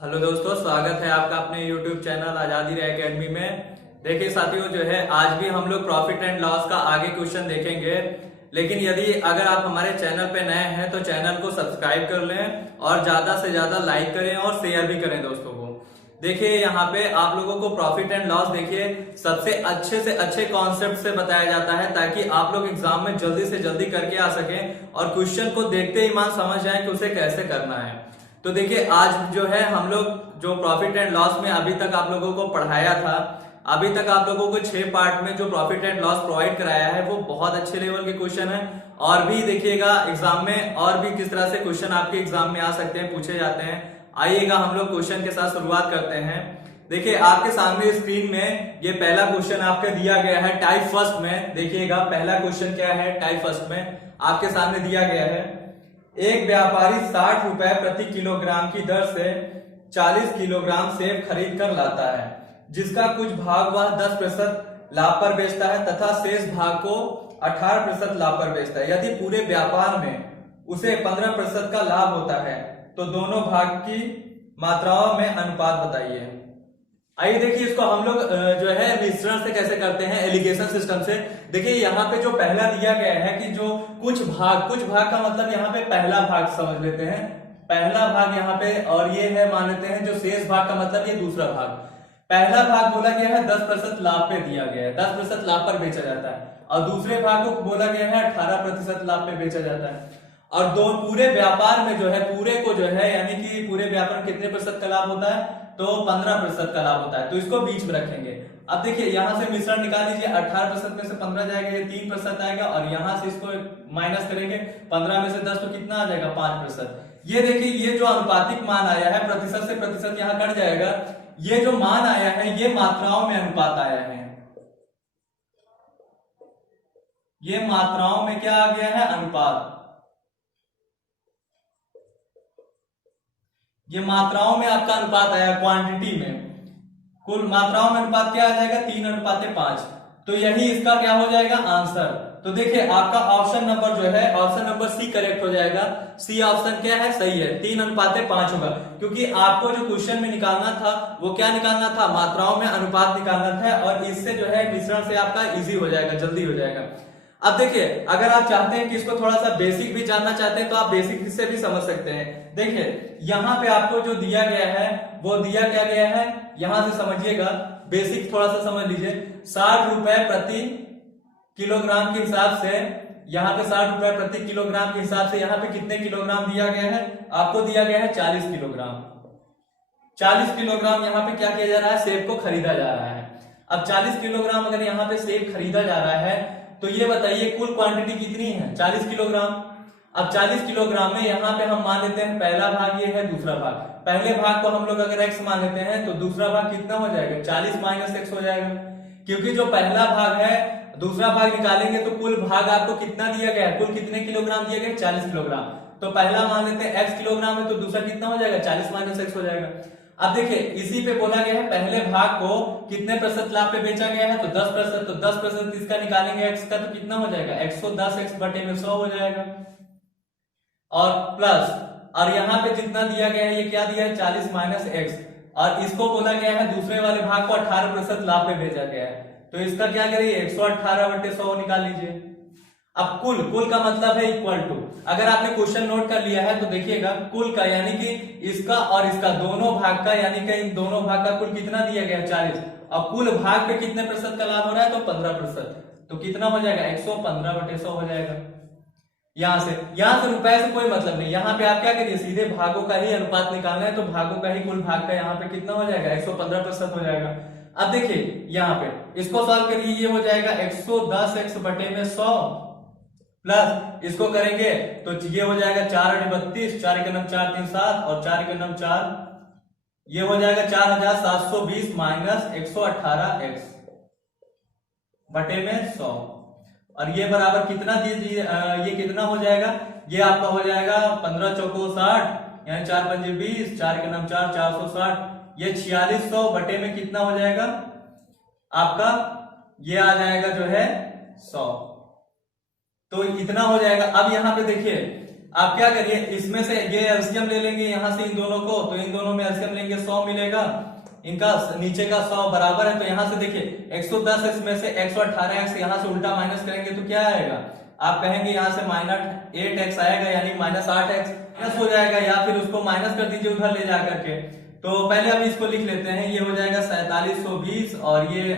Hello दोस्तों, स्वागत है आपका अपने YouTube चैनल आजादी रे एकेडमी में। देखिए साथियों, जो है आज भी हम लोग प्रॉफिट एंड लॉस का आगे क्वेश्चन देखेंगे। लेकिन यदि अगर आप हमारे चैनल पे नए हैं तो चैनल को सब्सक्राइब कर लें और ज्यादा से ज्यादा लाइक करें और शेयर भी करें दोस्तों को। देखिए यहाँ पे आप लोगों को प्रॉफिट एंड लॉस देखिए सबसे अच्छे कॉन्सेप्ट से बताया जाता है ताकि आप लोग एग्जाम में जल्दी से जल्दी करके आ सकें और क्वेश्चन को देखते ही मान समझ जाए कि उसे कैसे करना है। तो देखिए आज जो है हम लोग जो प्रॉफिट एंड लॉस में अभी तक आप लोगों को पढ़ाया था, अभी तक आप लोगों को 6 पार्ट में जो प्रॉफिट एंड लॉस प्रोवाइड कराया है वो बहुत अच्छे लेवल के क्वेश्चन है। और भी देखिएगा एग्जाम में और भी किस तरह से क्वेश्चन आपके एग्जाम में आ सकते हैं, पूछे जाते हैं। आइएगा हम लोग क्वेश्चन के साथ शुरुआत करते हैं। देखिए आपके सामने स्क्रीन में ये पहला क्वेश्चन आपके दिया गया है टाइप फर्स्ट में। देखिएगा पहला क्वेश्चन क्या है टाइप फर्स्ट में आपके सामने दिया गया है। एक व्यापारी 60 रुपए प्रति किलोग्राम की दर से 40 किलोग्राम सेब खरीद कर लाता है, जिसका कुछ भाग वह 10% लाभ पर बेचता है तथा शेष भाग को 18% लाभ पर बेचता है। यदि पूरे व्यापार में उसे 15% का लाभ होता है तो दोनों भाग की मात्राओं में अनुपात बताइए। आइए देखिए इसको हम लोग जो है मिश्रण से कैसे करते हैं, एलिगेशन सिस्टम से। देखिए यहाँ पे जो पहला दिया गया है कि जो कुछ भाग का मतलब यहाँ पे पहला भाग समझ लेते हैं, पहला भाग यहाँ पे, और ये है मान लेते हैं जो शेष भाग का मतलब ये दूसरा भाग। पहला भाग बोला गया है 10% लाभ पे दिया गया है, 10% लाभ पर बेचा जाता है, और दूसरे भाग को बोला गया है 18% लाभ पे बेचा जाता है। और दो पूरे व्यापार में जो है पूरे को जो है यानी कि पूरे व्यापार में कितने प्रतिशत का लाभ होता है तो 15% का लाभ होता है, तो इसको बीच में रखेंगे। अब देखिए यहां से मिश्रण निकाल लीजिए, 18% में से 15 जाएगा, ये 3% आएगा, और यहां से इसको माइनस करेंगे, 15 में से 10 तो कितना आ जाएगा 5%। ये देखिए ये जो अनुपातिक मान आया है, प्रतिशत से प्रतिशत यहाँ कट जाएगा, ये जो मान आया है ये मात्राओं में अनुपात आया है, ये मात्राओं में क्या आ गया है अनुपात, ये मात्राओं में आपका अनुपात आया, क्वांटिटी में कुल मात्राओं में अनुपात क्या आ जाएगा 3:5। तो यही इसका क्या हो जाएगा आंसर। तो देखिए आपका ऑप्शन नंबर जो है ऑप्शन नंबर सी करेक्ट हो जाएगा। सी ऑप्शन क्या है सही है, 3:5 होगा, क्योंकि आपको जो क्वेश्चन में निकालना था वो क्या निकालना था, मात्राओं में अनुपात निकालना था, और इससे जो है मिश्रण से आपका इजी हो जाएगा, जल्दी हो जाएगा। अब देखिए अगर आप चाहते हैं कि इसको थोड़ा सा बेसिक भी जानना चाहते हैं तो आप बेसिक से भी समझ सकते हैं। देखिए यहाँ पे आपको जो दिया गया है वो दिया क्या गया है, यहां से समझिएगा, बेसिक थोड़ा सा समझ लीजिए। 60 रुपए प्रति किलोग्राम के हिसाब से यहाँ पे 60 रुपए प्रति किलोग्राम के हिसाब से यहाँ पे कितने किलोग्राम दिया गया है, आपको दिया गया है 40 किलोग्राम। 40 किलोग्राम यहाँ पे क्या किया जा रहा है, सेब को खरीदा जा रहा है। अब 40 किलोग्राम अगर यहाँ पे सेब खरीदा जा रहा है तो ये बताइए कुल क्वांटिटी कितनी है 40 किलोग्राम। अब 40 किलोग्राम में यहाँ पे हम मान लेते हैं पहला भाग ये है, दूसरा भाग, पहले भाग को हम लोग अगर x मान लेते हैं तो दूसरा भाग कितना हो जाएगा 40 माइनस x हो जाएगा, क्योंकि जो पहला भाग है दूसरा भाग निकालेंगे तो कुल भाग आपको कितना दिया गया है, कुल कितने किलोग्राम दिया गया 40 किलोग्राम। तो पहला मान लेते हैं x किलोग्राम है तो दूसरा कितना हो जाएगा 40 माइनस x हो जाएगा। अब देखिए इसी पे बोला गया है पहले भाग को कितने प्रतिशत लाभ पे बेचा गया है तो 10%, तो 10% इसका निकालेंगे x का तो कितना हो जाएगा, x को 10x बटे में 100 हो जाएगा, और प्लस, और यहाँ पे जितना दिया गया है ये क्या दिया है 40 माइनस x, और इसको बोला गया है दूसरे वाले भाग को 18% लाभ पे भेजा गया है, तो इसका क्या करिए 118 बटे 100 निकाल लीजिए। अब कुल का मतलब है इक्वल टू, अगर आपने क्वेश्चन नोट कर लिया है तो देखिएगा कुल का यानी कि इसका और इसका दोनों भाग का यानी कि इन दोनों भाग का कुल कितना दिया गया 40, और कुल भाग पे कितने प्रतिशत का लाभ हो रहा है तो 15%, तो कितना हो जाएगा 115 बटे 100 हो जाएगा। यहां से रुपए से कोई मतलब नहीं, यहाँ पे आप क्या करिए सीधे भागों का ही अनुपात निकालना है, तो भागों का ही कुल भाग का यहाँ पे कितना हो जाएगा 115% हो जाएगा। अब देखिए यहाँ पे इसको सॉल्व करिए, ये हो जाएगा 110x बटे में 100 प्लस इसको करेंगे तो ये हो जाएगा 4×32, 4×4 3 7 और 4×4 ये हो जाएगा 4720 माइनस 118x बटे में 100, और ये बराबर कितना दीजिए, ये कितना हो जाएगा, ये आपका हो जाएगा 15 चौको 60 यानी 4 पंजे 20, 4×4 460, ये 4600 बटे में कितना हो जाएगा आपका, ये आ जाएगा जो है 100, तो इतना हो जाएगा। अब यहाँ पे देखिए आप क्या करिए, इसमें से ये एलसीएम ले लेंगे यहां से इन दोनों को, तो इन दोनों में एलसीएम लेंगे 100 मिलेगा, इनका नीचे का 100 बराबर है, तो यहां से देखिए 110 इसमें से 118x यहां से उल्टा माइनस करेंगे तो क्या आएगा, आप कहेंगे यहां से -8x आएगा यानी -8x प्लस हो जाएगा, या फिर उसको माइनस कर दीजिए उधर ले जा करके। तो पहले हम इसको लिख लेते हैं, ये हो जाएगा 4720 और ये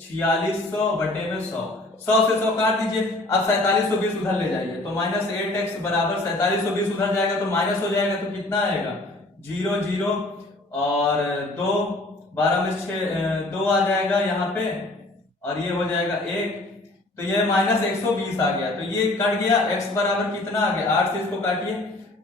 4600 बटे में 100, 100 से 100 काट दीजिए, अब 4720 उधर ले जाइए तो -8x बराबर 4720 उधर जाएगा तो माइनस हो जाएगा, तो कितना आएगा 0 0 और 2 12 में 6 2 आ जाएगा यहाँ पे, और ये हो जाएगा 1, तो ये -120 आ गया, तो ये कट गया। x बराबर कितना आ गया, 8 से इसको काटिए,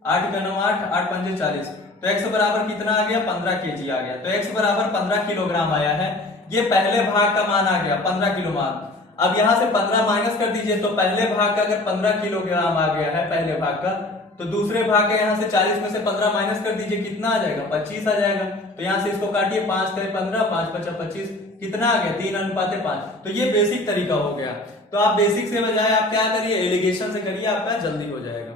8 का 9 8 8 पंजे 40, तो x बराबर कितना आ गया 15 केजी आ गया, तो x बराबर 15 किलोग्राम आया है। ये पहले भाग का मान आ गया 15 किलो मान। अब यहां से 15 माइनस कर दीजिए, तो पहले भाग का अगर 15 किलोग्राम आ गया है पहले भाग का, तो दूसरे भाग का यहां से 40 में से 15 माइनस कर दीजिए, कितना आ जाएगा 25 आ जाएगा, तो यहां से इसको काटिए, 5 करे 15 5 5 25, कितना आ गया 3:5। तो ये बेसिक तरीका हो गया। तो आप बेसिक से बजाय आप क्या करिए, एलिगेशन से करिए, आपका जल्दी हो जाएगा।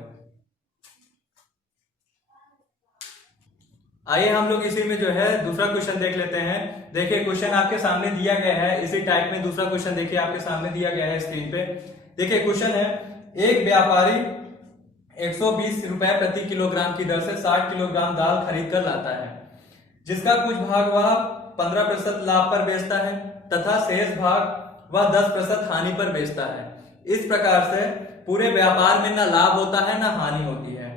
आइए हम लोग इसी में जो है दूसरा क्वेश्चन देख लेते हैं। देखिए क्वेश्चन आपके सामने दिया गया है, इसी टाइप में दूसरा क्वेश्चन देखिए आपके सामने दिया गया है स्क्रीन पे। देखिए क्वेश्चन है, एक व्यापारी 120 रुपए प्रति किलोग्राम की दर से 60 किलोग्राम दाल खरीद कर लाता है, जिसका कुछ भाग वह 15% लाभ पर बेचता है तथा शेष भाग वह 10% हानि पर बेचता है। इस प्रकार से पूरे व्यापार में ना लाभ होता है ना हानि होती है।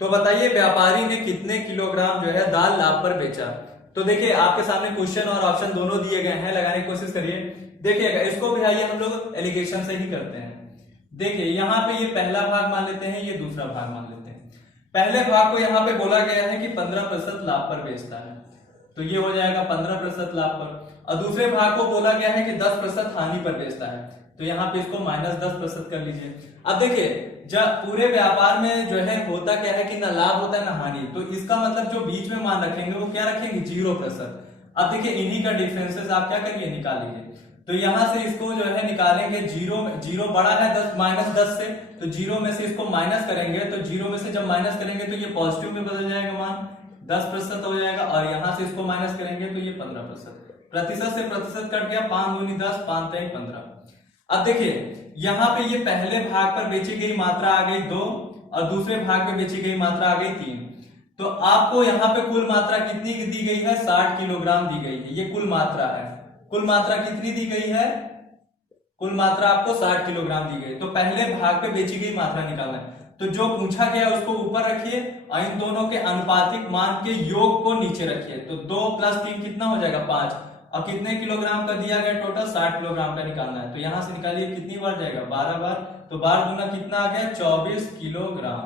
तो बताइए व्यापारी ने कितने किलोग्राम जो है दाल लाभ पर बेचा। तो देखिए आपके सामने क्वेश्चन और ऑप्शन दोनों दिए गए हैं, लगाने की कोशिश करिए। देखिएगा इसको भी आइए हम लोग एलिगेशन से ही करते हैं। देखिए यहाँ पे ये पहला भाग मान लेते हैं, ये दूसरा भाग मान लेते हैं। पहले भाग को यहाँ पे बोला गया है कि 15% लाभ पर बेचता है, तो ये हो जाएगा 15% लाभ पर, और दूसरे भाग को बोला गया है कि 10% हानि पर बेचता है, तो यहाँ पे इसको -10% कर लीजिए। अब देखिए जब पूरे व्यापार में जो है होता क्या है कि ना लाभ होता है ना हानि, तो इसका मतलब जो बीच में मान रखेंगे वो क्या रखेंगे 0%। अब देखिए इन्हीं का डिफरेंसेस आप क्या करिए निकाल लीजिए। तो यहां से इसको जो है निकालेंगे, जीरो बड़ा है 10 -10 से, तो 0 में से इसको माइनस करेंगे, तो 0 में से जब माइनस करेंगे तो ये पॉजिटिव में बदल जाएगा, मान 10% हो जाएगा, और यहां से इसको माइनस करेंगे तो ये 15%। प्रतिशत से प्रतिशत कट गया, 5 दूनी 10 5 3 15। अब देखिए यहाँ पे ये पहले भाग पर बेची गई मात्रा आ गई 2 और दूसरे भाग पे बेची गई मात्रा आ गई 3। तो आपको यहाँ पे कुल मात्रा कितनी दी गई है 60 किलोग्राम दी गई है, ये कुल मात्रा है। कुल मात्रा कितनी दी गई है, कुल मात्रा आपको 60 किलोग्राम दी गई। तो पहले भाग पे बेची गई मात्रा निकालना है, तो जो पूछा गया उसको ऊपर रखिए और इन दोनों के अनुपातिक मान के योग को नीचे रखिए। तो 2 + 3 कितना हो जाएगा 5, और कितने किलोग्राम का दिया गया टोटल 60 किलोग्राम का निकालना है। तो यहां से निकालिए कितनी बार जाएगा 12 बार, तो 12 दूना कितना आ गया 24 किलोग्राम।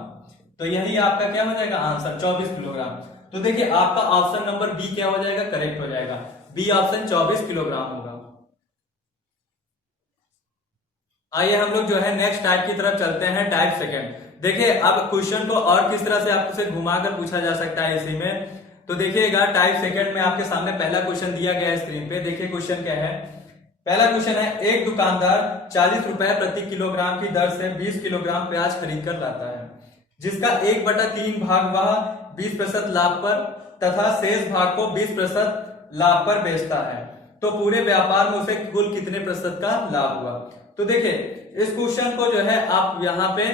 तो यही आपका क्या हो जाएगा आंसर 24 किलोग्राम। तो देखिए आपका ऑप्शन नंबर बी क्या हो जाएगा, करेक्ट हो जाएगा, बी ऑप्शन 24 किलोग्राम होगा। आइए हम लोग जो है नेक्स्ट टाइप की तरफ चलते हैं, टाइप सेकंड। देखिए अब क्वेश्चन को और किस तरह से आपसे घुमाकर पूछा जा सकता है इसी में। तो देखिएगा टाइप सेकंड में आपके सामने पहला क्वेश्चन दिया गया है स्क्रीन पे। देखिए क्वेश्चन क्या है, पहला क्वेश्चन है, एक दुकानदार 40 रुपए प्रति किलोग्राम की दर से 20 किलोग्राम प्याज खरीद कर लाता है, जिसका 1/3 भाग वह 20% लाभ पर तथा शेष भाग को 20% लाभ पर बेचता है। तो पूरे व्यापार में उसे कुल कितने प्रतिशत का लाभ हुआ। तो देखिए इस क्वेश्चन को जो है आप यहाँ पे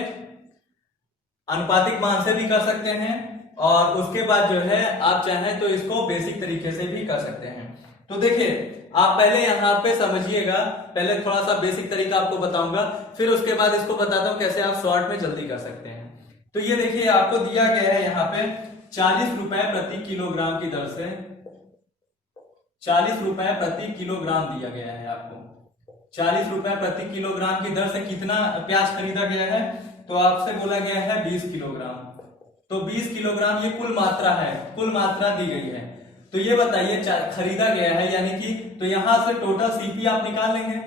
अनुपातिक मान से भी कर सकते हैं, और उसके बाद जो है आप चाहें तो इसको बेसिक तरीके से भी कर सकते हैं। तो देखिए आप पहले यहाँ पे समझिएगा, पहले थोड़ा सा बेसिक तरीका आपको बताऊंगा, फिर उसके बाद इसको बताता हूँ कैसे आप शॉर्ट में जल्दी कर सकते हैं। तो ये देखिए आपको दिया गया है यहाँ पे 40 रुपए प्रति किलोग्राम की दर से 40 रुपए प्रति किलोग्राम दिया गया है आपको। 40 रुपए प्रति किलोग्राम की दर से कितना प्याज खरीदा गया है, तो आपसे बोला गया है 20 किलोग्राम। तो 20 किलोग्राम ये कुल मात्रा है, कुल मात्रा दी गई है। तो ये बताइए खरीदा गया है यानी कि, तो यहां से टोटल सीपी आप निकाल लेंगे,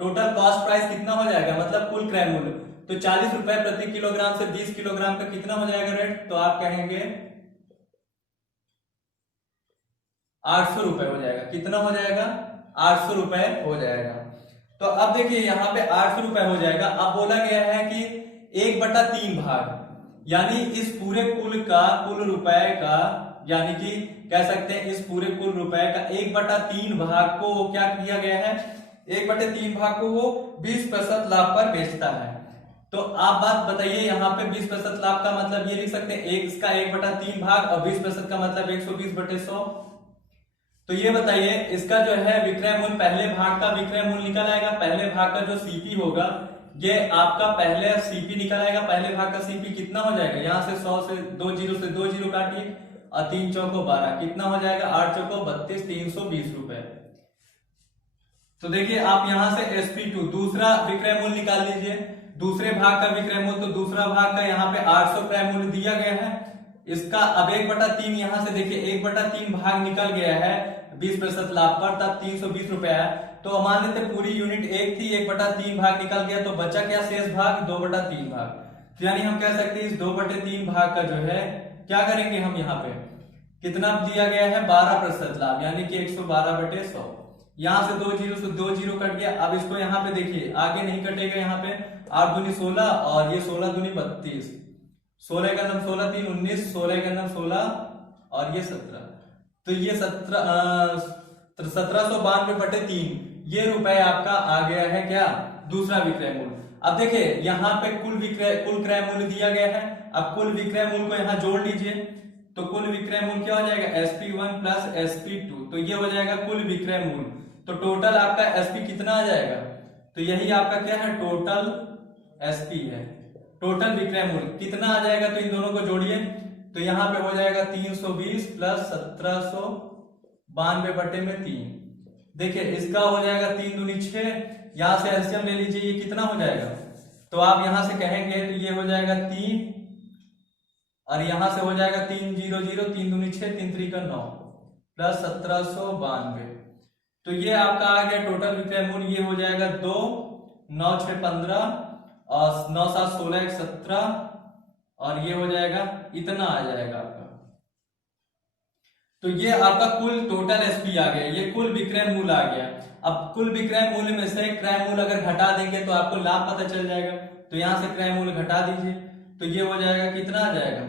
टोटल कॉस्ट प्राइस कितना हो जाएगा, मतलब कुल क्रय मूल्य। तो 40 रुपए प्रति किलोग्राम से 20 किलोग्राम का कितना हो जाएगा रेट, तो आप कहेंगे 800 रुपए हो जाएगा। कितना हो जाएगा 800 रुपए हो जाएगा। तो अब देखिए यहाँ पे 800 रुपए हो जाएगा। अब बोला गया है कि 1/3 भाग, यानी इस पूरे कुल रुपए का, यानी कि कह सकते हैं इस पूरे कुल रुपए का 1/3 भाग को वो क्या किया गया है, 1/3 भाग को वो 20% लाभ पर बेचता है। तो आप बात बताइए, यहाँ पे 20% लाभ का मतलब ये लिख सकते हैं इसका 1/3 भाग और 20% का मतलब 120/100। तो ये बताइए इसका जो है विक्रय मूल्य, पहले भाग का विक्रय मूल्य निकल आएगा, पहले भाग का जो सीपी होगा ये आपका पहले सीपी निकल आएगा। पहले भाग का सीपी कितना हो जाएगा, यहाँ से 100 से 2 जीरो काटिए और 3 चौको 12, कितना हो जाएगा 8 चौको 32, 320 रुपए। तो देखिए आप यहां से SP2 दूसरा विक्रय मूल्य निकाल लीजिए, दूसरे भाग का विक्रय मूल्य। तो दूसरा भाग का यहाँ पे 800 क्रय मूल्य दिया गया है, इसका अब 1/3 यहां से देखिए 1/3 भाग निकल गया है 20% लाभ पर, तब 320 रुपए है। तो मान लेते पूरी यूनिट 1 थी, 1/3 भाग निकल गया, तो बचा क्या शेष भाग, 2/3 भाग। तो यानी हम कह सकते हैं इस 2/3 भाग का जो है क्या करेंगे हम, यहाँ पे कितना दिया गया है 12% लाभ, यानी कि 112/100। यहां से 2 जीरो से 2 जीरो कट गया। अब इसको यहाँ पे देखिए आगे नहीं कटेगा, यहाँ पे 8 दूनी 16 और ये 16 दूनी 32, 16 का नाम 16 3 19, 16 का नाम 16 और ये 17। तो ये 1792/3 ये रुपए आपका आ गया है क्या, दूसरा विक्रय मूल्य। अब देखिए यहाँ पे कुल क्रय मूल्य दिया गया है। अब कुल विक्रय मूल्य को यहाँ जोड़ लीजिए, तो कुल विक्रय मूल्य क्या हो जाएगा SP1 प्लस SP2, तो ये हो जाएगा कुल विक्रय मूल्य। तो टोटल आपका SP कितना आ जाएगा, तो यही आपका क्या है टोटल SP है, टोटल विक्रय मूल्य कितना आ जाएगा। तो इन दोनों को जोड़िए, तो यहाँ पे हो जाएगा 320 प्लस 1792/3। देखिए इसका हो जाएगा 3 दूनी 6, यहां से एलसीएम ले लीजिए, ये कितना हो जाएगा, तो आप यहां से कहेंगे तो ये हो जाएगा 3 और यहां से हो जाएगा 3 0 0, 3 दूनी 6, 3 3 का 9 प्लस 1792। तो ये आपका आ गया टोटल विक्रय मूल्य, ये हो जाएगा 2 9 6 15 और 9 7 16 1 17 और ये हो जाएगा इतना आ जाएगा आपका। तो ये आपका कुल टोटल SP आ गया, ये कुल विक्रय मूल्य आ गया। अब कुल विक्रय मूल्य में से क्रय मूल्य अगर घटा देंगे तो आपको लाभ पता चल जाएगा। तो यहां से क्रय मूल्य घटा दीजिए, तो ये हो जाएगा कितना आ जाएगा,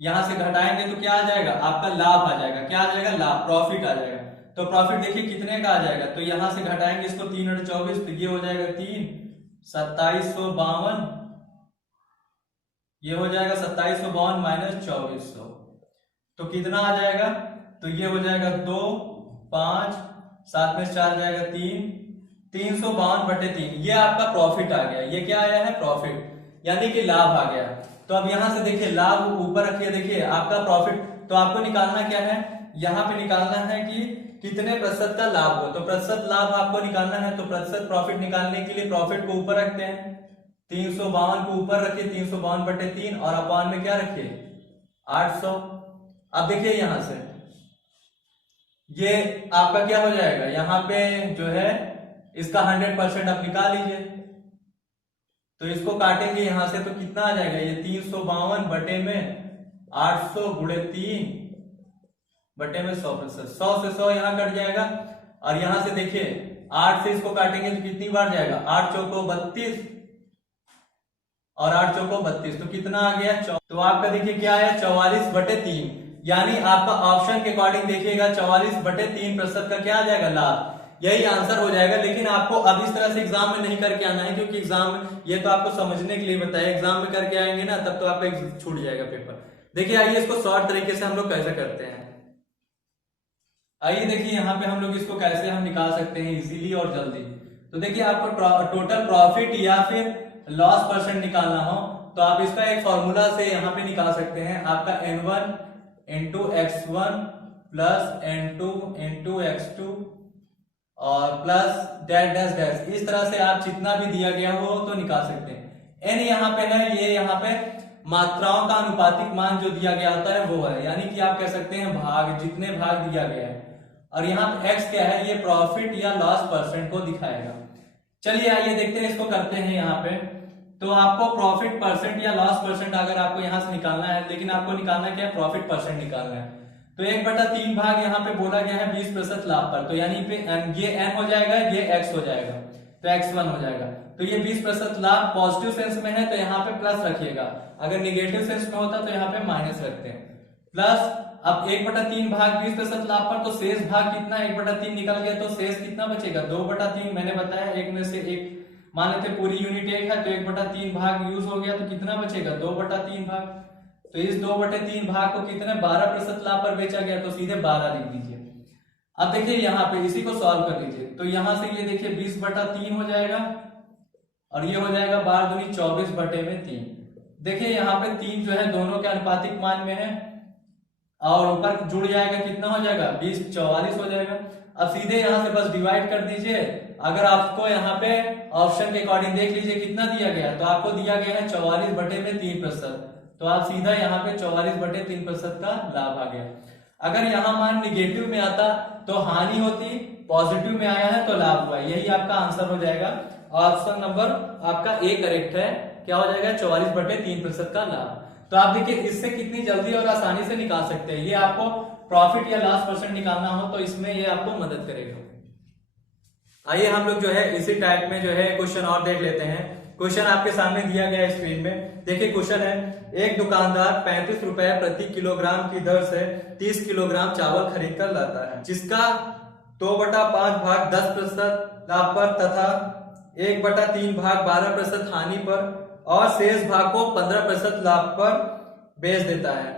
यहां से घटाएंगे तो क्या आ जाएगा आपका लाभ आ जाएगा, क्या आ जाएगा लाभ, प्रॉफिट आ जाएगा। तो प्रॉफिट देखिए कितने का आ जाएगा, तो यहां से घटाएंगे इसको 3 और 24, तो ये हो जाएगा 3 2752, ये हो जाएगा 2752 माइनस 2400, तो कितना आ जाएगा, तो ये हो जाएगा 2 5 7 में 4 जाएगा 3 352/3। ये आपका प्रॉफिट आ गया, ये क्या आया है प्रॉफिट, यानी कि लाभ आ गया। तो अब यहां से देखिए लाभ ऊपर रखिए, देखिए आपका प्रॉफिट, तो आपको निकालना क्या है, यहां पे निकालना है कि कितने प्रतिशत का लाभ हो। तो प्रतिशत लाभ आपको निकालना है, तो प्रतिशत प्रॉफिट निकालने के लिए प्रॉफिट को ऊपर रखते हैं, 352 को ऊपर रखिए 352/3 और अपान में क्या रखिए 800। अब देखिए यहां से ये आपका क्या हो जाएगा, यहां पे जो है इसका 100% आप निकाल लीजिए, तो इसको काटेंगे यहां से तो कितना आ जाएगा, ये 352 बटे में 800 गुणे 3 बटे में 100%, 100 से 100 यहां कट जाएगा। और यहां से देखिए 8 से इसको काटेंगे तो कितनी बार जाएगा, 8 चौको 32 और 8 चौको 32, तो कितना आ गया, तो आपका देखिए क्या है 44/3, यानी आपका ऑप्शन के अकॉर्डिंग देखिएगा 44/3% का क्या आ जाएगा लाभ, यही आंसर हो जाएगा। लेकिन आपको अब इस तरह से एग्जाम में नहीं करके आना है, क्योंकि एग्जाम में ये तो आपको समझने के लिए बताया, एग्जाम में करके आएंगे ना तब तो आपका छूट जाएगा पेपर। देखिए आइए इसको शॉर्ट तरीके से हम लोग कैसे करते हैं, आइए देखिए यहाँ पे हम लोग इसको कैसे हम निकाल सकते हैं इजीली और जल्दी। तो देखिए आपको टोटल प्रॉफिट या फिर लॉस परसेंट निकालना हो तो आप इसका एक फॉर्मूला से यहाँ पे निकाल सकते हैं, आपका N1 into X1 plus N2 into X2 और प्लस डैश डैश डैश, इस तरह से आप जितना भी दिया गया हो तो निकाल सकते हैं। N यहाँ पे है, ये यहाँ पे मात्राओं का अनुपातिक मान जो दिया गया होता है वो है, यानी कि आप कह सकते हैं भाग, जितने भाग दिया गया है। और यहाँ पे X क्या है, ये प्रॉफिट या लॉस परसेंट को दिखाएगा। चलिए आइए देखते हैं इसको करते हैं यहाँ पे। तो आपको प्रॉफिट परसेंट या लॉस परसेंट अगर आपको यहाँ से निकालना है, लेकिन आपको निकालना क्या है, प्रॉफिट परसेंट निकालना है। तो 1/3 भाग यहाँ पे बोला गया है 20% लाभ पर, तो यानी पे ये N हो जाएगा, ये X हो जाएगा। तो x1 हो जाएगा। तो ये 20% लाभ पॉजिटिव सेंस में है तो यहाँ पे प्लस रखिएगा, अगर निगेटिव सेंस में होता तो यहाँ पे माइनस रखते हैं। प्लस अब 1/3 भाग 20% लाभ पर, तो शेष भाग कितना 1/3 निकल गया, तो शेष कितना बचेगा 2/3। मैंने बताया एक में से एक मान लेते पूरी यूनिट 1 है तो 1/3 भाग यूज हो गया, तो कितना बचेगा 2/3 भाग। तो इस 2/3 भाग को कितने 12% लाभ पर बेचा गया, तो सीधे 12 लिख दीजिए। अब देखिए यहाँ पे इसी को सॉल्व कर लीजिए, तो यहां से ये देखिए 20/3 हो जाएगा और ये हो जाएगा 12 दूनी 24/3। देखिए यहाँ पे 3 जो है दोनों के अनुपातिक मान में है और ऊपर जुड़ जाएगा कितना हो जाएगा 20 44 हो जाएगा। अब सीधे यहाँ से बस डिवाइड कर दीजिए। अगर आपको यहाँ पे ऑप्शन के अकॉर्डिंग देख लीजिए कितना दिया गया, तो आपको दिया गया है 44/3%, तो आप सीधा यहाँ पे 44/3% का लाभ आ गया। अगर यहाँ मान निगेटिव में आता तो हानि होती, पॉजिटिव में आया है तो लाभ हुआ, यही आपका आंसर हो जाएगा। ऑप्शन नंबर आपका ए करेक्ट है, क्या हो जाएगा 44/3% का लाभ। तो आप देखिए इससे कितनी जल्दी और आसानी से निकाल सकते हैं। ये आपको प्रॉफिट या लॉस परसेंट निकालना हो तो इसमें ये आपको मदद करेगा। आइए हम लोग जो है इसी टाइप में जो है क्वेश्चन और देख लेते हैं। क्वेश्चन आपके सामने दिया गया है स्क्रीन में, देखिए क्वेश्चन है, एक दुकानदार 35 रुपए प्रति किलोग्राम की दर से 30 किलोग्राम चावल खरीद कर लाता है, जिसका 2/5 भाग 10% लाभ पर तथा 1/3 भाग 12% हानि पर और शेष भाग को 15% लाभ पर बेच देता है।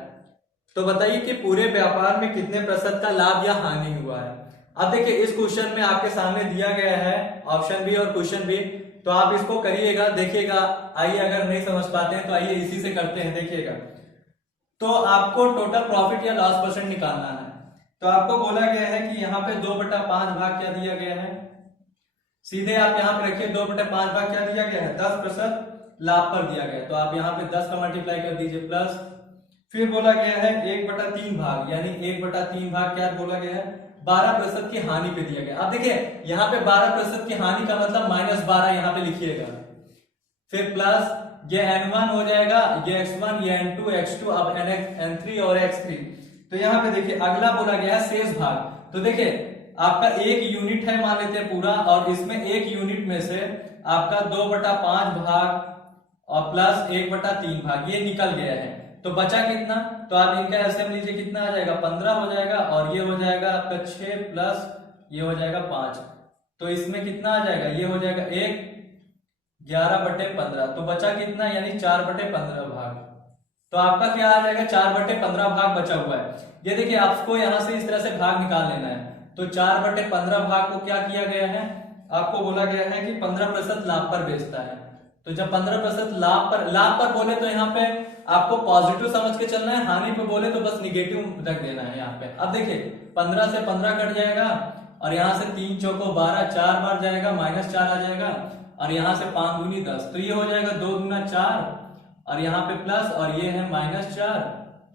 तो बताइए कि पूरे व्यापार में कितने प्रतिशत का लाभ या हानि हुआ है। अब देखिए इस क्वेश्चन में आपके सामने दिया गया है ऑप्शन बी और क्वेश्चन बी, तो आप इसको करिएगा, देखिएगा। आइए अगर नहीं समझ पाते हैं तो आइए इसी से करते हैं, देखिएगा। तो आपको टोटल प्रॉफिट या लॉस परसेंट निकालना है। तो आपको बोला गया है कि यहाँ पे 2/5 भाग क्या दिया गया है, सीधे आप यहाँ पे रखिए 2/5 भाग क्या दिया गया है 10% लाभ पर दिया गया, तो आप यहाँ पे 10 का मल्टीप्लाई कर दीजिए प्लस, फिर बोला गया है 1/3 भाग, यानी 1/3 भाग क्या बोला गया है 12% की हानि पे दिया गया। अब देखिए यहाँ पे 12% की हानि का मतलब -12 यहाँ पे लिखिएगा, फिर प्लस ये n1 हो जाएगा, ये x1, ये n2, x2, अब n3 और x3। तो यहाँ पे देखिए अगला बोला गया है शेष भाग। तो देखिए आपका एक यूनिट है मान लेते हैं पूरा, और इसमें एक यूनिट में से आपका 2/5 भाग और प्लस 1/3 भाग ये निकल गया है, तो बचा कितना, तो आप इनका एलसीएम लीजिए कितना आ जाएगा 15 हो जाएगा, और ये हो जाएगा आपका 6 प्लस ये हो जाएगा 5, तो इसमें कितना आ जाएगा, ये हो जाएगा 1 11/15, तो बचा कितना यानी 4/15 भाग। तो आपका क्या आ जाएगा 4/15 भाग बचा हुआ है। ये देखिए आपको यहां से इस तरह से भाग निकाल लेना है। तो 4/15 भाग को क्या किया गया है, आपको बोला गया है कि 15% लाभ पर बेचता है। तो जब 15% लाभ पर बोले तो यहाँ पे आपको पॉजिटिव समझ के चलना है, हानि पे बोले तो बस निगेटिव रख देना है यहाँ पे। अब देखिए 15 से 15 कट जाएगा और यहाँ से 3 चौको 12, 4 बार जाएगा -4 आ जाएगा, और यहाँ से 5 दूनी 10, तो ये हो जाएगा 2 दूना 4, और यहाँ पे प्लस, और ये है -4,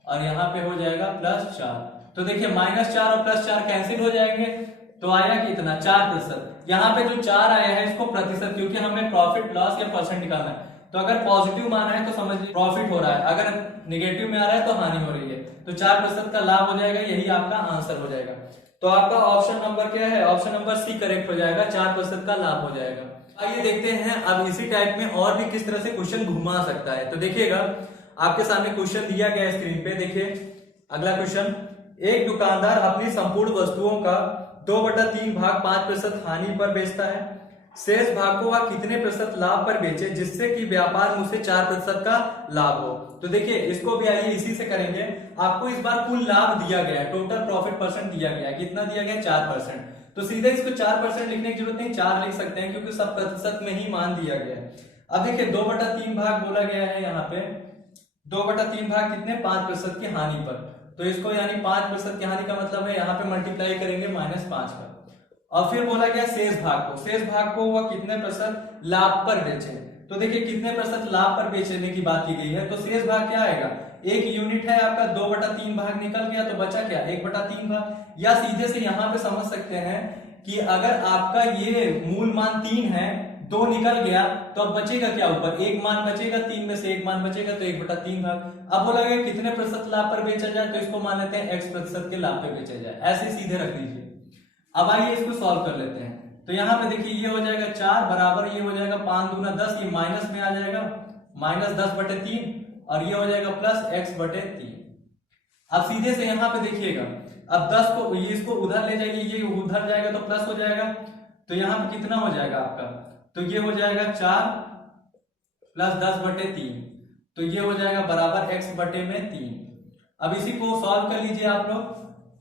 और यहाँ पे हो जाएगा +4। तो देखिए -4 और +4 कैंसिल हो जाएंगे, तो आया कितना 4%। यहाँ पे जो 4 आया है इसको प्रतिशत, क्योंकि हमें प्रॉफिट लॉस या परसेंट निकालना है। तो अगर पॉजिटिव मान है तो समझ लीजिए प्रॉफिट हो रहा है, अगर निगेटिव में आ रहा है तो हानि हो रही है, तो 4% का लाभ हो जाएगा, यही आपका आंसर हो जाएगा। तो आपका ऑप्शन नंबर क्या है, ऑप्शन नंबर सी करेक्ट हो जाएगा, 4% का लाभ हो जाएगा। आइए देखते हैं अब इसी टाइप में और भी किस तरह से क्वेश्चन घुमा सकता है। तो देखिएगा आपके सामने क्वेश्चन दिया गया है स्क्रीन पे, देखिए अगला क्वेश्चन, एक दुकानदार अपनी संपूर्ण वस्तुओं का 2/3 भाग 5% हानि पर बेचता है, शेष भाग को वह कितने प्रतिशत लाभ पर बेचे जिससे कि व्यापार में उसे 4% का लाभ हो। तो देखिए इसको भी आइए इसी से करेंगे। आपको इस बार कुल लाभ दिया गया है, टोटल प्रॉफिट परसेंट दिया गया है, कितना दिया गया 4%, तो सीधे इसको 4% लिखने की जरूरत नहीं, 4 लिख सकते हैं क्योंकि सब प्रतिशत में ही मान दिया गया है। अब देखिए 2/3 भाग बोला गया है, यहाँ पे 2/3 भाग कितने 5% की हानि पर, तो इसको यानी 5% की हानि का मतलब है यहाँ पे मल्टीप्लाई करेंगे -5 का, और फिर बोला गया शेष भाग को वह कितने प्रतिशत लाभ पर बेचे। तो देखिए कितने प्रतिशत लाभ पर बेचने की बात की गई है, तो शेष भाग क्या आएगा, एक यूनिट है आपका 2/3 भाग निकल गया, तो बचा क्या 1/3 भाग, या सीधे से यहाँ पे समझ सकते हैं कि अगर आपका ये मूल मान 3 है, 2 निकल गया, तो अब बचेगा क्या ऊपर, 1 मान बचेगा, 3 में से 1 मान बचेगा, तो 1/3 भाग। अब बोला गया कितने प्रतिशत लाभ पर बेचा जाए, तो इसको मान लेते हैं x% के लाभ पे बेचा जाए, ऐसे सीधे रख दीजिए। अब आइए इसको सॉल्व कर लेते हैं। तो यहाँ पे देखिए ये हो जाएगा 4 बराबर ये हो जाएगा 5 दूना 10, ये माइनस में आ जाएगा -10/3 और ये हो जाएगा प्लस x/3। अब सीधे से यहाँ पे देखिएगा, अब 10 को ये इसको उधर ले जाइए, ये उधर जाएगा तो प्लस हो जाएगा, तो यहाँ पे कितना हो जाएगा आपका, तो ये हो जाएगा 4 + 10/3, तो ये हो जाएगा बराबर x/3। अब इसी को सॉल्व कर लीजिए आप लोग,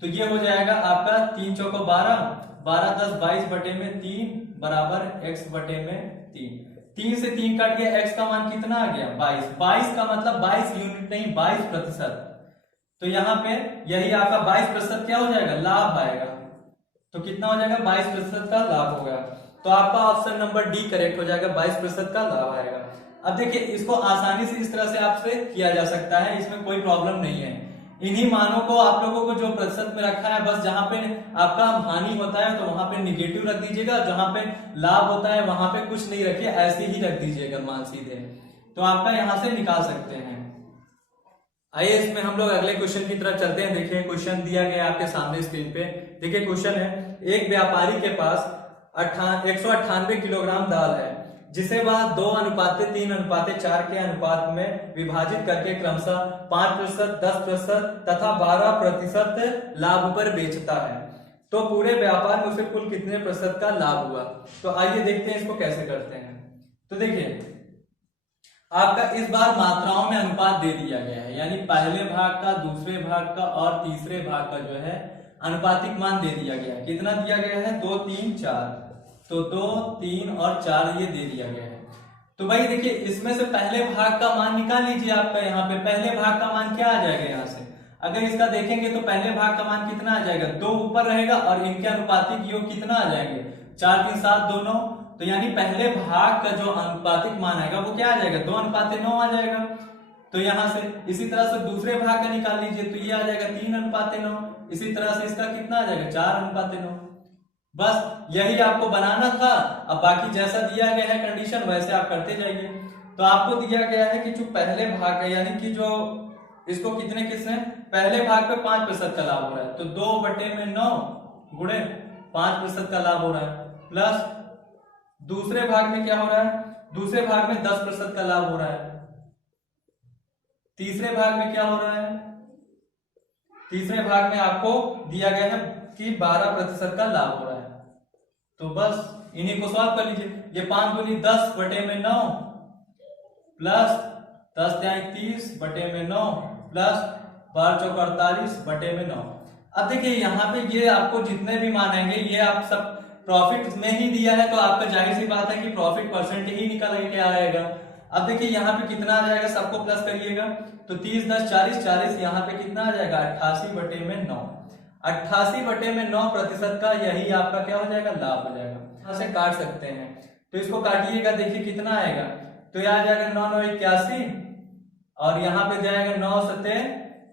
तो ये हो जाएगा आपका 3 चौको 12, 12 + 10 22/3 बराबर x/3। 3 से 3 कट गया, x का मान कितना आ गया 22। 22 का मतलब 22 यूनिट नहीं 22%। तो यहाँ पे यही आपका 22% क्या हो जाएगा, लाभ आएगा। तो कितना हो जाएगा 22% का लाभ होगा। तो आपका ऑप्शन नंबर डी करेक्ट हो जाएगा, 22% का लाभ आएगा। अब देखिए इसको आसानी से इस तरह से आपसे किया जा सकता है, इसमें कोई प्रॉब्लम नहीं है। इन्हीं मानों को आप लोगों को जो प्रतिशत में रखा है, बस जहां पे आपका हानि होता है तो वहां पे निगेटिव रख दीजिएगा, जहां पे लाभ होता है वहां पे कुछ नहीं रखिए, ऐसे ही रख दीजिएगा मान सीधे, तो आपका यहां से निकाल सकते हैं। आइए इसमें हम लोग अगले क्वेश्चन की तरफ चलते हैं। देखिए क्वेश्चन दिया गया है आपके सामने स्क्रीन पे। देखिए क्वेश्चन है, एक व्यापारी के पास 198 किलोग्राम दाल है, जिसे वह 2:3:4 के अनुपात में विभाजित करके क्रमशः 5%, 10% तथा 12% लाभ पर बेचता है। तो पूरे व्यापार में उसे कुल कितने प्रतिशत का लाभ हुआ। तो आइए देखते हैं इसको कैसे करते हैं। तो देखिए आपका इस बार मात्राओं में अनुपात दे दिया गया है, यानी पहले भाग का, दूसरे भाग का और तीसरे भाग का जो है अनुपातिक मान दे दिया गया है। कितना दिया गया है 2, 3, 4, तो 2, 3 और 4 ये दे दिया गया है। तो भाई देखिए इसमें से पहले भाग का मान निकाल लीजिए। आपका यहाँ पे पहले भाग का मान क्या आ जाएगा, यहाँ से अगर इसका देखेंगे तो पहले भाग का मान कितना आ जाएगा, 2 ऊपर रहेगा और इनके अनुपातिक योग कितना आ जाएंगे 4, 3, 7, 2, 9। तो यानी पहले भाग का जो अनुपातिक मान आएगा वो क्या आ जाएगा 2:9 आ जाएगा। तो यहां से इसी तरह से दूसरे भाग का निकाल लीजिए, तो ये आ जाएगा 3:9। इसी तरह से इसका कितना आ जाएगा 4:9। बस यही आपको बनाना था। अब बाकी जैसा दिया गया है कंडीशन वैसे आप करते जाइए। तो आपको दिया गया है कि जो पहले भाग है, यानी कि जो इसको किसने पहले भाग पे 5% का लाभ हो रहा है, तो 2/9 गुणे 5% का लाभ हो रहा है, प्लस दूसरे भाग में क्या हो रहा है, दूसरे भाग में 10% का लाभ हो रहा है, तीसरे भाग में क्या हो रहा है, तीसरे भाग में आपको दिया गया है कि 12% का लाभ हो रहा है। तो बस इन्हीं को सॉल्व कर लीजिए। ये 5 दूनी 10/9 प्लस 10×30/9 प्लस 12×4=48/9। अब देखिए यहाँ पे ये आपको जितने भी मान आएंगे ये आप सब प्रॉफिट में ही दिया है, तो आपका जाहिर सी बात है कि प्रॉफिट परसेंट ही निकल के आएगा। अब देखिए यहाँ पे कितना आ जाएगा, सबको प्लस करिएगा, तो 30, 10, 40, 40 यहाँ पे कितना आ जाएगा 88/9। 88/9% का यही आपका क्या हो जाएगा लाभ हो जाएगा। यहाँ से काट सकते हैं, तो इसको काटिएगा, देखिए कितना आएगा, तो यह आ जाएगा 9, 9, 81 और यहाँ पे जाएगा 9 सत्ते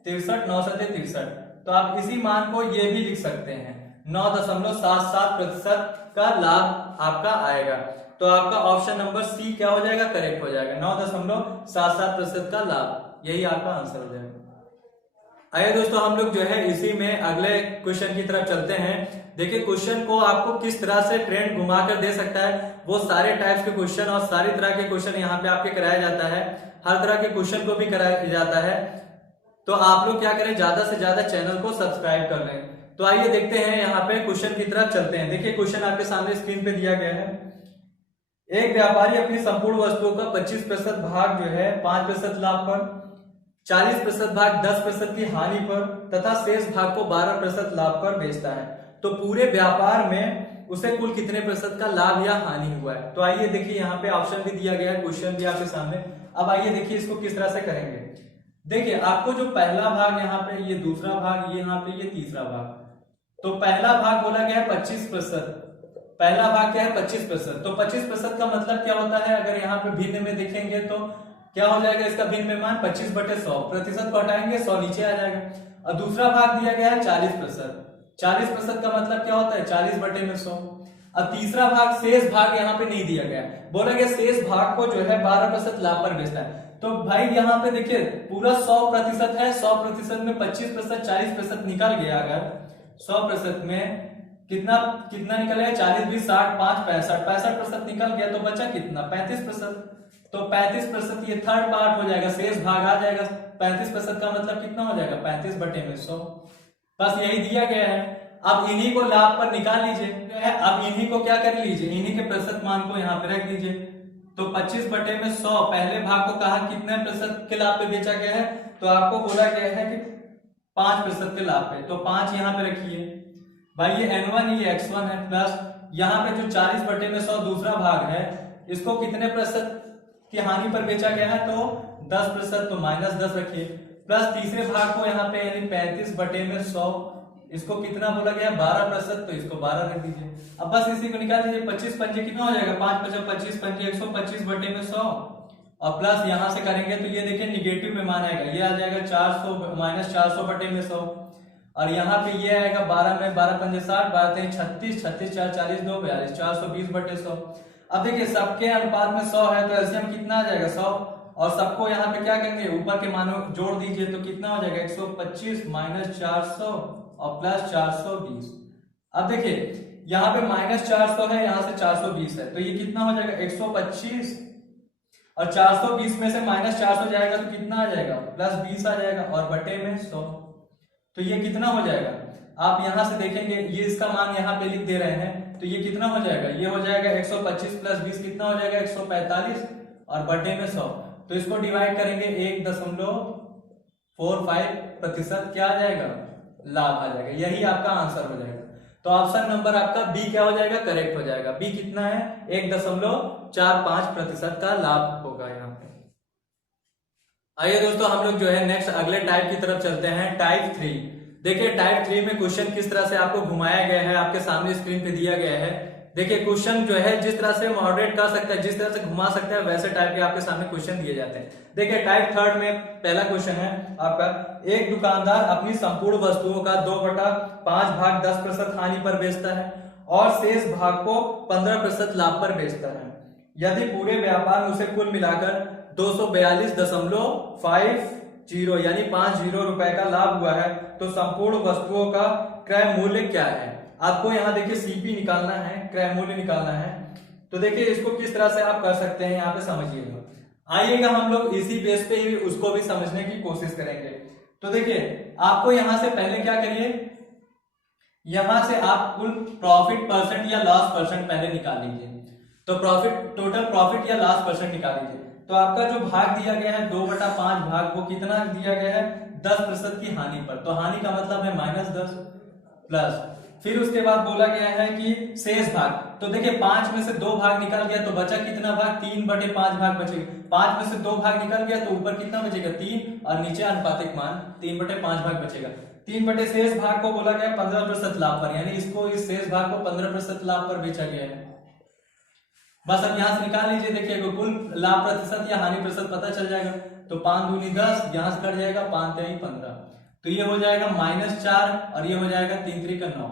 63, 9 सत्ते 63। तो आप इसी मान को ये भी लिख सकते हैं, 9.77% का लाभ आपका आएगा। तो आपका ऑप्शन नंबर सी क्या हो जाएगा, करेक्ट हो जाएगा, 9.77% का लाभ, यही आपका आंसर हो जाएगा। आइए दोस्तों हम लोग जो है इसी में अगले क्वेश्चन की तरफ चलते हैं। देखिए क्वेश्चन को आपको किस तरह से ट्रेंड घुमाकर दे सकता है, वो सारे टाइप्स के क्वेश्चन और सारी तरह के क्वेश्चन यहाँ पे आपके कराया जाता है, हर तरह के क्वेश्चन को भी कराया जाता है। तो आप लोग क्या करें, ज्यादा से ज्यादा चैनल को सब्सक्राइब कर लें। तो आइए देखते हैं यहाँ पे क्वेश्चन की तरफ चलते हैं। देखिए क्वेश्चन आपके सामने स्क्रीन पे दिया गया है। एक व्यापारी अपनी संपूर्ण वस्तुओं का 25% भाग जो है 5% लाभ पर, 40% भाग 10% की हानि पर तथा शेष भाग को 12% लाभ पर बेचता है। तो पूरे व्यापार में उसे कुल कितने प्रतिशत का लाभ या हानि हुआ है। तो आइए देखिए यहाँ पे ऑप्शन भी दिया गया है, क्वेश्चन भी आपके सामने। अब आइए देखिए इसको किस तरह से करेंगे। देखिए आपको जो पहला भाग यहाँ पे, ये दूसरा भाग, ये यहाँ पे, ये तीसरा भाग, तो पहला भाग बोला गया है 25%, पहला भाग क्या है 25%। तो 25% का मतलब क्या होता है, अगर यहाँ पे भिन्न में देखेंगे तो क्या हो जाएगा, इसका भिन्न में मान 25/100, प्रतिशत को हटाएंगे 100 नीचे आ जाएगा। और दूसरा भाग दिया गया है 40%, 40% का मतलब क्या होता है 40/100। अब तीसरा भाग, शेष भाग यहाँ पे नहीं दिया गया, बोला गया शेष भाग को जो है 12% लाभ पर बेचना है। तो भाई यहाँ पे देखिए पूरा 100% है, 100% में 25%, 40% निकल गया। अगर 100% में कितना कितना निकलेगा, 40 20 60 5 65, 65% निकल गया तो बचा कितना 35%। तो 35% ये थर्ड पार्ट हो जाएगा, शेष भाग आ जाएगा। 35% का मतलब कितना हो जाएगा 35/100। बस यही दिया गया है। अब इन्हीं को लाभ पर निकाल लीजिए। अब इन्हीं को क्या कर लीजिए, इन्हीं के प्रतिशत मान को यहाँ पे रख दीजिए। तो 25/100 पहले भाग को कहा कितने प्रतिशत के लाभ पे बेचा गया है, तो आपको बोला गया है कि 5% के लाभ पे, तो 5 यहाँ पे रखिए भाई। ये N1 ये X1 है, प्लस यहाँ पे जो 40/100 दूसरा भाग है इसको कितने प्रतिशत की हानि पर बेचा गया है, तो 10%, तो -10 रखिए। प्लस तीसरे भाग को यहाँ पे यानी 35/100 इसको कितना बोला गया 12%, तो इसको 12 रख दीजिए। अब बस इसी को निकाल दीजिए। 25 पंजे कितना हो जाएगा 5 × 25 पंजे 125/100 और प्लस यहां से करेंगे तो ये देखिए निगेटिव में मान आएगा, ये आ जाएगा 400 -400/100 और यहाँ पे ये आएगा 12 में 12 पंजे 60 12 3 36 36 4 40 2 42 420/100। अब देखिए सबके अनुपात में 100 है तो एलसीएम कितना आ जाएगा 100 और सबको यहाँ पे क्या करेंगे ऊपर के मानों जोड़ दीजिए तो कितना हो जाएगा 125 -400 और प्लस 420। अब देखिए यहाँ पे -400 है, यहाँ से 420 है, तो ये कितना हो जाएगा 125 और 420 में से -400 जाएगा तो कितना आ जाएगा +20 आ जाएगा और बटे में 100। तो ये कितना हो जाएगा, आप यहां से देखेंगे ये इसका मान यहाँ पे लिख दे रहे हैं, तो ये कितना हो जाएगा, ये हो जाएगा 125 + 20 कितना हो जाएगा 145 और बटे में 100। तो इसको डिवाइड करेंगे 1.45% क्या आ जाएगा लाभ आ जाएगा। यही आपका आंसर हो जाएगा। तो ऑप्शन नंबर आपका बी क्या हो जाएगा करेक्ट हो जाएगा। बी कितना है 1.45% का लाभ होगा यहाँ पे। आइए दोस्तों हम लोग जो है नेक्स्ट अगले टाइप की तरफ चलते हैं, टाइप 3। देखिए टाइप 3 में क्वेश्चन किस तरह से आपको घुमाया गया है, आपके सामने स्क्रीन पे दिया गया है। देखिए क्वेश्चन जो है जिस तरह से मॉडरेट कर सकता है, जिस तरह से घुमा सकता है, वैसे टाइप के आपके सामने क्वेश्चन दिए जाते हैं। देखिए टाइप 3 में पहला क्वेश्चन है आपका, एक दुकानदार अपनी संपूर्ण वस्तुओं का 2/5 भाग 10% हानि पर बेचता है और शेष भाग को 15% लाभ पर बेचता है। यदि पूरे व्यापार में उसे कुल मिलाकर 242.50 यानी 50 रुपए का लाभ हुआ है तो संपूर्ण वस्तुओं का क्रय मूल्य क्या है। आपको यहाँ देखिए सीपी निकालना है, क्रय मूल्य निकालना है। तो देखिए इसको किस तरह से आप कर सकते हैं यहाँ पे समझिएगा। आइएगा हम लोग इसी बेस पे ही उसको भी समझने की कोशिश करेंगे। तो देखिए आपको यहाँ से पहले क्या करिए, यहां से आप कुल प्रॉफिट परसेंट या लॉस परसेंट पहले निकाल लीजिए। तो प्रॉफिट टोटल प्रॉफिट या लॉस परसेंट निकाल लीजिए। तो आपका जो भाग दिया गया है 2/5 भाग वो कितना दिया गया है 10% की हानि पर, तो हानि का मतलब है -10 प्लस फिर उसके बाद बोला गया है कि शेष भाग। तो देखिए 5 में से 2 भाग निकल गया तो बचा कितना भाग 3/5 भाग बचेगा। 5 में से 2 भाग निकल गया तो ऊपर कितना बचेगा 3 और नीचे अनुपातिक मान 3/5 भाग बचेगा। 3 शेष भाग को बोला गया 15% लाभ पर, यानी इसको इस शेष भाग को 15% लाभ पर बेचा गया है। बस अब यहां से निकाल लीजिए। देखिए कुल लाभ प्रतिशत या हानि प्रतिशत पता चल जाएगा। तो 5 दूनी 10 यहां से कट जाएगा 5 3 15, तो ये हो जाएगा -4 और ये हो जाएगा 3 3 का 9।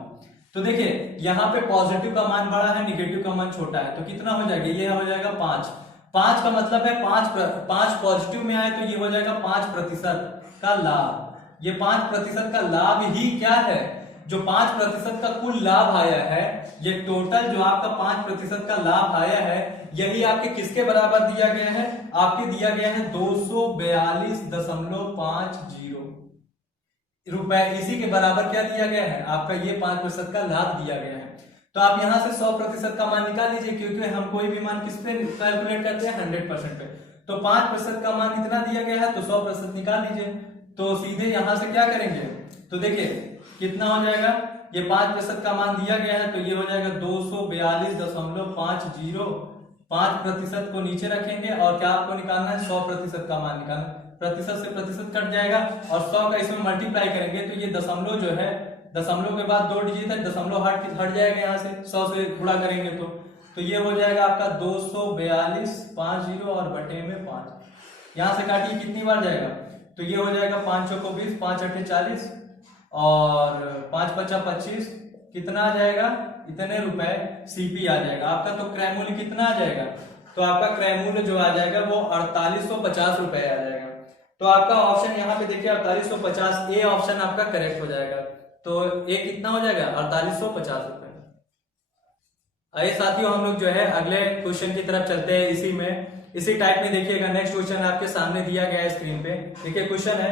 तो देखिए यहाँ पे पॉजिटिव का मान बड़ा है, निगेटिव का मान छोटा है, तो कितना हो जाएगा ये हो जाएगा 5। 5 का मतलब है 5 पॉजिटिव में आए तो ये हो जाएगा 5% का लाभ। ये 5% का लाभ ही क्या है, जो 5% का कुल लाभ आया है, ये टोटल जो आपका 5% का लाभ आया है यही आपके किसके बराबर दिया गया है, आपके दिया गया है 242.50 रुपए। इसी के बराबर क्या दिया गया है आपका ये 5% का लाभ दिया गया है। तो आप यहां से 100% का मान निकाल लीजिए, क्योंकि हम कोई भी मान किस पे कैलकुलेट करते हैं 100% पे। तो 5% का मान इतना दिया गया है तो 100% निकाल लीजिए। तो सीधे यहां से क्या करेंगे, तो देखिए कितना हो जाएगा, ये 5% का मान दिया गया है तो ये हो जाएगा 242.50। 5% को नीचे रखेंगे और क्या आपको निकालना है 100% का मान निकालना, प्रतिशत से प्रतिशत कट जाएगा और 100 का इसमें मल्टीप्लाई करेंगे तो ये दशमलव जो है, दशमलव के बाद 2 डिजिट है, दशमलव हट जाएगा यहाँ से 100 से गुणा करेंगे तो ये हो जाएगा आपका 242.50 और बटे में 5। यहाँ से काटिए कितनी बार जाएगा, तो ये हो जाएगा 5 चौको 20 5 अट्ठे 40 और 5 पचा 25 कितना आ जाएगा, इतने रुपए सीपी आ जाएगा आपका। तो क्रय मूल्य कितना आ जाएगा, तो आपका क्रय मूल्य जो आ जाएगा वो 4850 रुपए आ जाएगा। तो आपका ऑप्शन यहाँ पे देखिए 4850 ए ऑप्शन आपका करेक्ट हो जाएगा। तो ए कितना हो जाएगा 4850 रुपए। आइए साथियों, हम लोग जो है अगले क्वेश्चन की तरफ चलते हैं। इसी टाइप में देखिएगा, नेक्स्ट क्वेश्चन आपके सामने दिया गया है स्क्रीन पे। देखिए क्वेश्चन है,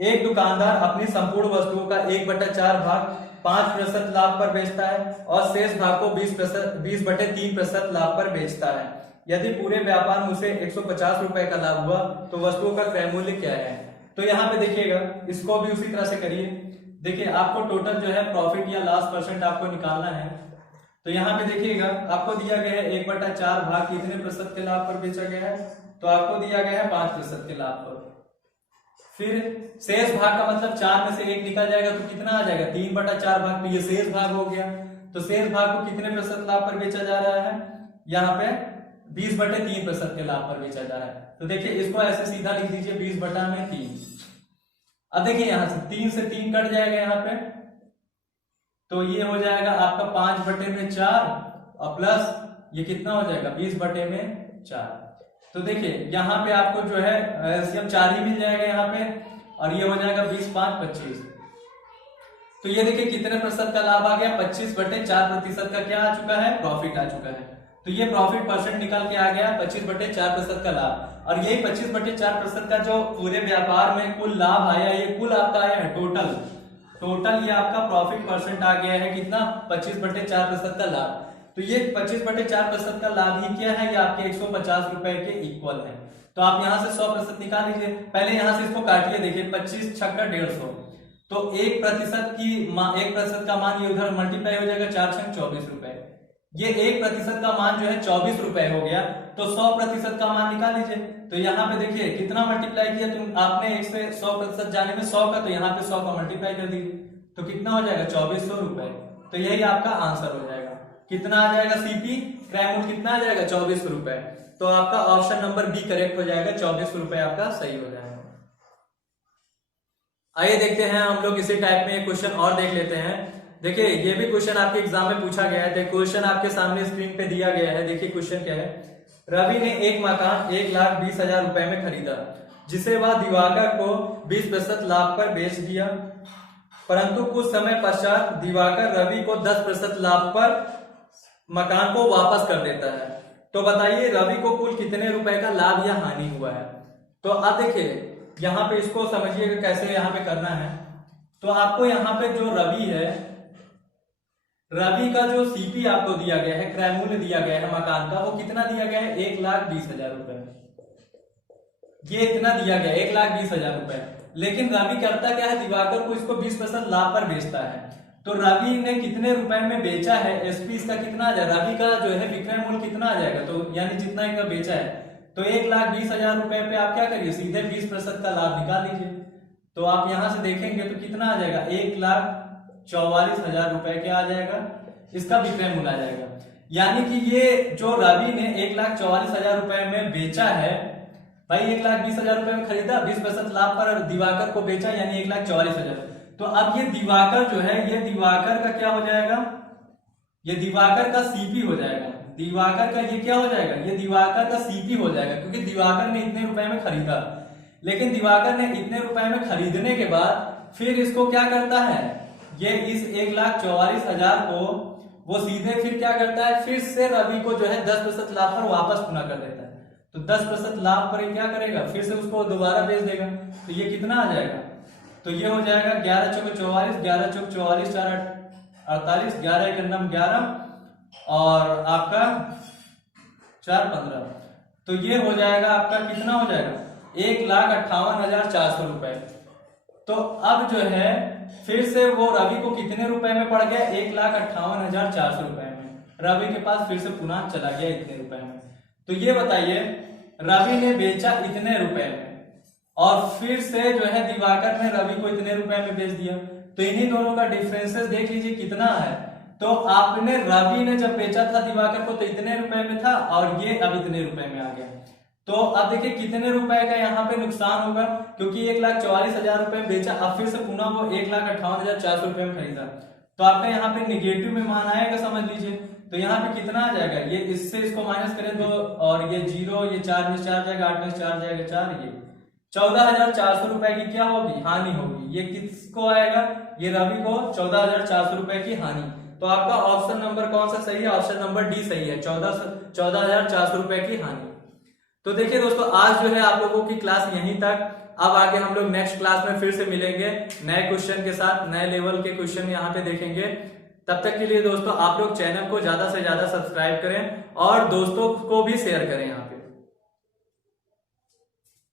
एक दुकानदार अपनी संपूर्ण वस्तुओं का 1/4 भाग 5% लाभ पर बेचता है और शेष भाग को 20/3% लाभ पर बेचता है। यदि पूरे व्यापार में उसे 150 रुपए का लाभ हुआ तो वस्तुओं का क्रय मूल्य क्या है। तो यहाँ पे देखिएगा, इसको भी उसी तरह से करिए। देखिए आपको टोटल जो है प्रॉफिट या लॉस परसेंट आपको निकालना है। तो यहाँ पे देखिएगा आपको दिया गया है 1/4 भाग कितने प्रतिशत के लाभ पर बेचा गया है, तो आपको दिया गया है 5% के लाभ पर। फिर शेष भाग का मतलब 4 में से 1 निकल जाएगा तो कितना आ जाएगा, 3/4 भाग। तो ये शेष भाग हो गया। तो शेष भाग को कितने प्रतिशत लाभ पर बेचा जा रहा है, यहाँ पे 20/3% के लाभ पर बेचा जा रहा है। तो देखिए इसको ऐसे सीधा लिख दीजिए 20/3। अब देखिए यहां से 3 से 3 कट जाएगा यहाँ पे, तो ये हो जाएगा आपका 5/4 और प्लस ये कितना हो जाएगा 20/4। तो देखिए यहाँ पे आपको जो है एलसीएम 4 ही मिल जाएगा यहाँ पे, और ये हो जाएगा 20, 5, 25। तो ये देखिए कितने प्रतिशत का लाभ आ गया, 25/4% का क्या आ चुका है, प्रॉफिट आ चुका है। तो ये प्रॉफिट परसेंट निकल के आ गया 25/4% का लाभ। और यही 25/4% का जो पूरे व्यापार में कुल लाभ आया, ये कुल आपका आया है टोटल ये आपका प्रॉफिट परसेंट आ गया है कितना, 25/4% का लाभ। तो ये 25/4% का लाभ ही क्या है, ये आपके 150 रुपए के इक्वल है। तो आप यहाँ से 100% निकाल लीजिए। पहले यहाँ से इसको काटिए, देखिए 25 छक्का 150, तो 1% का मान ये उधर मल्टीप्लाई हो जाएगा, 4 छंग 24 रुपए। ये 1% का मान जो है 24 रुपए हो गया। तो 100% का मान निकाल लीजिए। तो यहाँ पे देखिए कितना मल्टीप्लाई किया तुम आपने, 1 से 100% जाने में 100 का, तो यहाँ पे 100 का मल्टीप्लाई कर दीजिए, तो कितना हो जाएगा 2400 रुपए। तो यही आपका आंसर हो जाएगा। कितना आ जाएगा, सीपी क्रय मूल्य कितना आ जाएगा, 2400 रुपए। तो आपका ऑप्शन नंबर बी करेक्ट हो जाएगा, 2400 रुपए आपका सही हो जाएगा। आइए देखते हैं हम लोग इसी टाइप में एक क्वेश्चन और देख लेते हैं। देखिए ये भी क्वेश्चन आपके एग्जाम में पूछा गया है। क्वेश्चन आपके सामने स्क्रीन पे दिया गया है। देखिए क्वेश्चन क्या है, रवि ने एक मकान 1,20,000 रुपए में खरीदा, जिसे वह दिवाकर को 20% लाभ पर बेच दिया, परंतु कुछ समय पश्चात दिवाकर रवि को 10% लाभ पर मकान को वापस कर देता है। तो बताइए रवि को कुल कितने रुपए का लाभ या हानि हुआ है। तो अब देखिए यहाँ पे इसको समझिएगा कैसे यहाँ पे करना है। तो आपको यहाँ पे जो रवि है, रवि का जो सीपी आपको दिया गया है, क्रय मूल्य दिया गया है मकान का, वो कितना दिया गया है, 1,20,000 रुपए। ये इतना दिया गया 1,20,000 रुपए। लेकिन रवि करता क्या है, दिवाकर को इसको 20% लाभ पर बेचता है। तो रवि ने कितने रुपए में बेचा है, एसपी इसका कितना आ जाएगा, रवि का जो है विक्रय मूल्य कितना आ जाएगा, तो यानी जितना इनका बेचा है, तो 1,20,000 रुपए पे आप क्या करिए, सीधे 20% का लाभ निकाल लीजिए। तो आप यहां से देखेंगे तो कितना आ जाएगा, 1,44,000 रुपए क्या आ जाएगा, इसका विक्रय मूल्य आ जाएगा। यानी कि ये जो रवि ने 1,44,000 रुपए में बेचा है, भाई 1,20,000 रुपए में खरीदा, 20% लाभ पर दिवाकर को बेचा, यानी 1,44,000। तो अब ये दिवाकर जो है, ये दिवाकर का क्या हो जाएगा, ये दिवाकर का सीपी हो जाएगा। दिवाकर का ये क्या हो जाएगा, ये दिवाकर का सीपी हो जाएगा, क्योंकि दिवाकर ने इतने रुपए में खरीदा। लेकिन दिवाकर ने इतने रुपए में खरीदने के बाद फिर इसको क्या करता है, ये इस 1,44,000 को वो सीधे फिर क्या करता है, फिर से रवि को जो है 10% लाभ पर वापस पुनः कर देता है। तो 10% लाभ पर क्या करेगा, फिर से उसको दोबारा बेच देगा। तो ये कितना आ जाएगा, तो ये हो जाएगा 11 चौके 44, 11 चौक 44, 4 48, 11 एक 11 और आपका 4 15। तो ये हो जाएगा आपका कितना हो जाएगा, 1,58,400 रुपए। तो अब जो है फिर से वो रवि को कितने रुपए में पड़ गया, 1,58,400 रुपए में। रवि के पास फिर से पुनः चला गया इतने रुपए में। तो ये बताइए रवि ने बेचा इतने रुपए में और फिर से जो है दिवाकर ने रवि को इतने रुपए में बेच दिया। तो इन्हीं दोनों का डिफरेंसेस देख लीजिए कितना है। तो आपने रवि ने जब बेचा था दिवाकर को तो इतने रुपए में था और ये अब इतने रुपए में आ गया। तो अब देखिए कितने रुपए का यहाँ पे नुकसान होगा, क्योंकि 1,44,000 रुपए में बेचा, अब फिर से पुनः वो 1,58,400 रुपए में खरीदा। तो आपका यहाँ पे निगेटिव में मान आएगा, समझ लीजिए। तो यहाँ पे कितना आ जाएगा, ये इससे इसको माइनस करें तो, और ये 0, ये 4 में 4 जाएगा, 8 में 4 जाएगा 4, ये 14,400 रुपए की क्या होगी, हानि होगी। ये किसको आएगा, ये रवि को 14,400 रुपए की हानि। तो आपका ऑप्शन नंबर कौन सा सही है? ऑप्शन नंबर डी सही है, 14,400 रुपए की हानि। तो देखिए दोस्तों, आज जो है आप लोगों की क्लास यहीं तक। अब आगे हम लोग नेक्स्ट क्लास में फिर से मिलेंगे नए क्वेश्चन के साथ, नए लेवल के क्वेश्चन यहाँ पे देखेंगे। तब तक के लिए दोस्तों आप लोग चैनल को ज्यादा से ज्यादा सब्सक्राइब करें और दोस्तों को भी शेयर करें यहाँ पे।